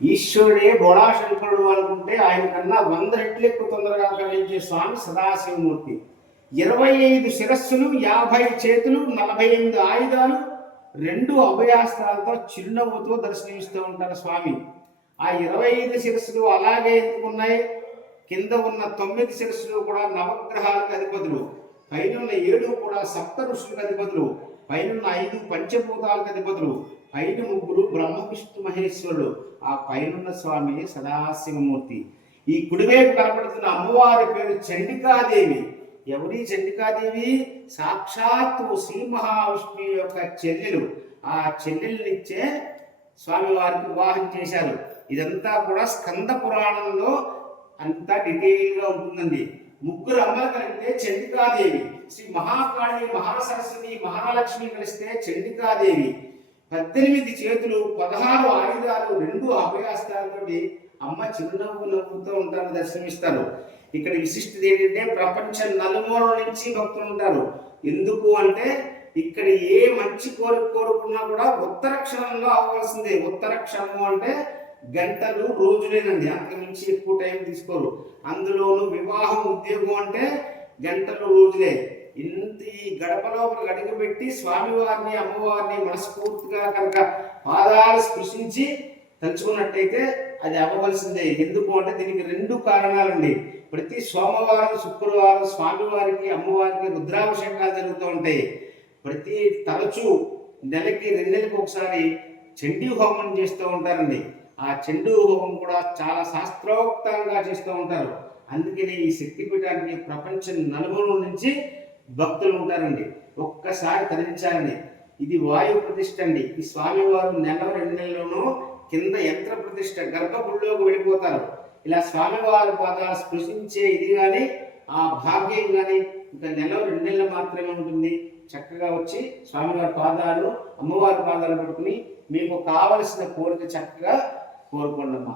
ఈశ్వరుడే బోళాశంకరుడు అనుకుంటే ఆయన కన్నా 100 రెట్లు ఎక్కువ తొందరగా కలిగించే స్వామి సదాశివమూర్తి. 25 శిరస్సులు, 50 చేతులు, 48 ఆయుధాలు, 2 అభయాస్త్రాలతో చిరునవ్వుతో దర్శనమిస్తూ ఉంటారు స్వామి. ఆ 25 శిరస్సులు అలాగే ఎందుకున్నాయి? కింద ఉన్న 9 శిరస్సులు కూడా నవగ్రహాలకు అధిపతులు, పైనున్న 7 కూడా సప్త ఋషులకు అధిపతులు, పైనున్న 5 పంచభూతాలకు అధిపతులు, పైన 3 బ్రహ్మ విష్ణు మహేశ్వరుడు, ఆ పైనున్న స్వామి సదాశివమూర్తి. ఈ కుడివైపు కనపడుతున్న అమ్మవారి పేరు చండికాదేవి. ఎవరి చండికాదేవి? సాక్షాత్తు శ్రీ మహావిష్ణువు యొక్క చెల్లెలు. ఆ చెల్లెల్నిచ్చే స్వామివారికి వివాహం చేశారు. ఇదంతా కూడా స్కంద పురాణంలో అంతా డీటెయిల్గా ఉంటుందండి. 3 అమ్మలు కలిపితే చండికాదేవి, శ్రీ మహాకాళి, మహాసరస్వతి, మహాలక్ష్మి కలిస్తే చండికాదేవి. 18 చేతులు, 16 ఆయుధాలు, 2 అభయాస్త్రాలతో అమ్మ చిరునవ్వు నవ్వుతూ ఉంటారు, దర్శనమిస్తారు. ఇక్కడ విశిష్టత ఏంటంటే ప్రపంచం నలుమూల నుంచి భక్తులు ఉంటారు. ఎందుకు అంటే ఇక్కడ ఏ మంచి కోరుకున్నా కూడా ఉత్తర క్షణంలో అవ్వాల్సిందే. ఉత్తర క్షణము అంటే గంటలు రోజులేనండి, అంతకు మించి ఎక్కువ టైం తీసుకోరు. అందులోనూ వివాహం, ఉద్యోగం అంటే గంటలు రోజులే. ఇంత ఈ గడప లోపల అడుగుపెట్టి స్వామివారిని, అమ్మవారిని మనస్ఫూర్తిగా కనుక పాదాలు స్పృశించి తలుచుకున్నట్టయితే అది అవ్వవలసిందే. ఎందుకు అంటే దీనికి 2 కారణాలండి. ప్రతి సోమవారం, శుక్రవారం స్వామివారికి, అమ్మవారికి రుద్రాభిషేకాలు జరుగుతూ ఉంటాయి. తరచూ నెలకి 2 నెలలకు ఒకసారి చండీ హోమం చేస్తూ ఉంటారండి. ఆ చండీ హోమం కూడా చాలా శాస్త్రోక్తంగా చేస్తూ ఉంటారు. అందుకని ఈ శక్తిపీఠానికి ప్రపంచం నలుమూల నుంచి భక్తులు ఉంటారండి. ఒక్కసారి తరించాలండి. ఇది వాయు ప్రతిష్ఠ అండి. ఈ స్వామివారు 1-2 నెలల్లోనూ కింద యంత్ర ప్రతిష్ఠ గర్భగుడిలోకి వెళ్ళిపోతారు. ఇలా స్వామివారి పాదాలు స్పృశించే ఇది కానీ, ఆ భాగ్యం కానీ ఇంకా 1-2 నెలలు మాత్రమే ఉంటుంది. చక్కగా వచ్చి స్వామివారి పాదాలు, అమ్మవారి పాదాలు పట్టుకుని మీకు కావలసిన కోరిక చక్కగా కోరుకోండి అమ్మా.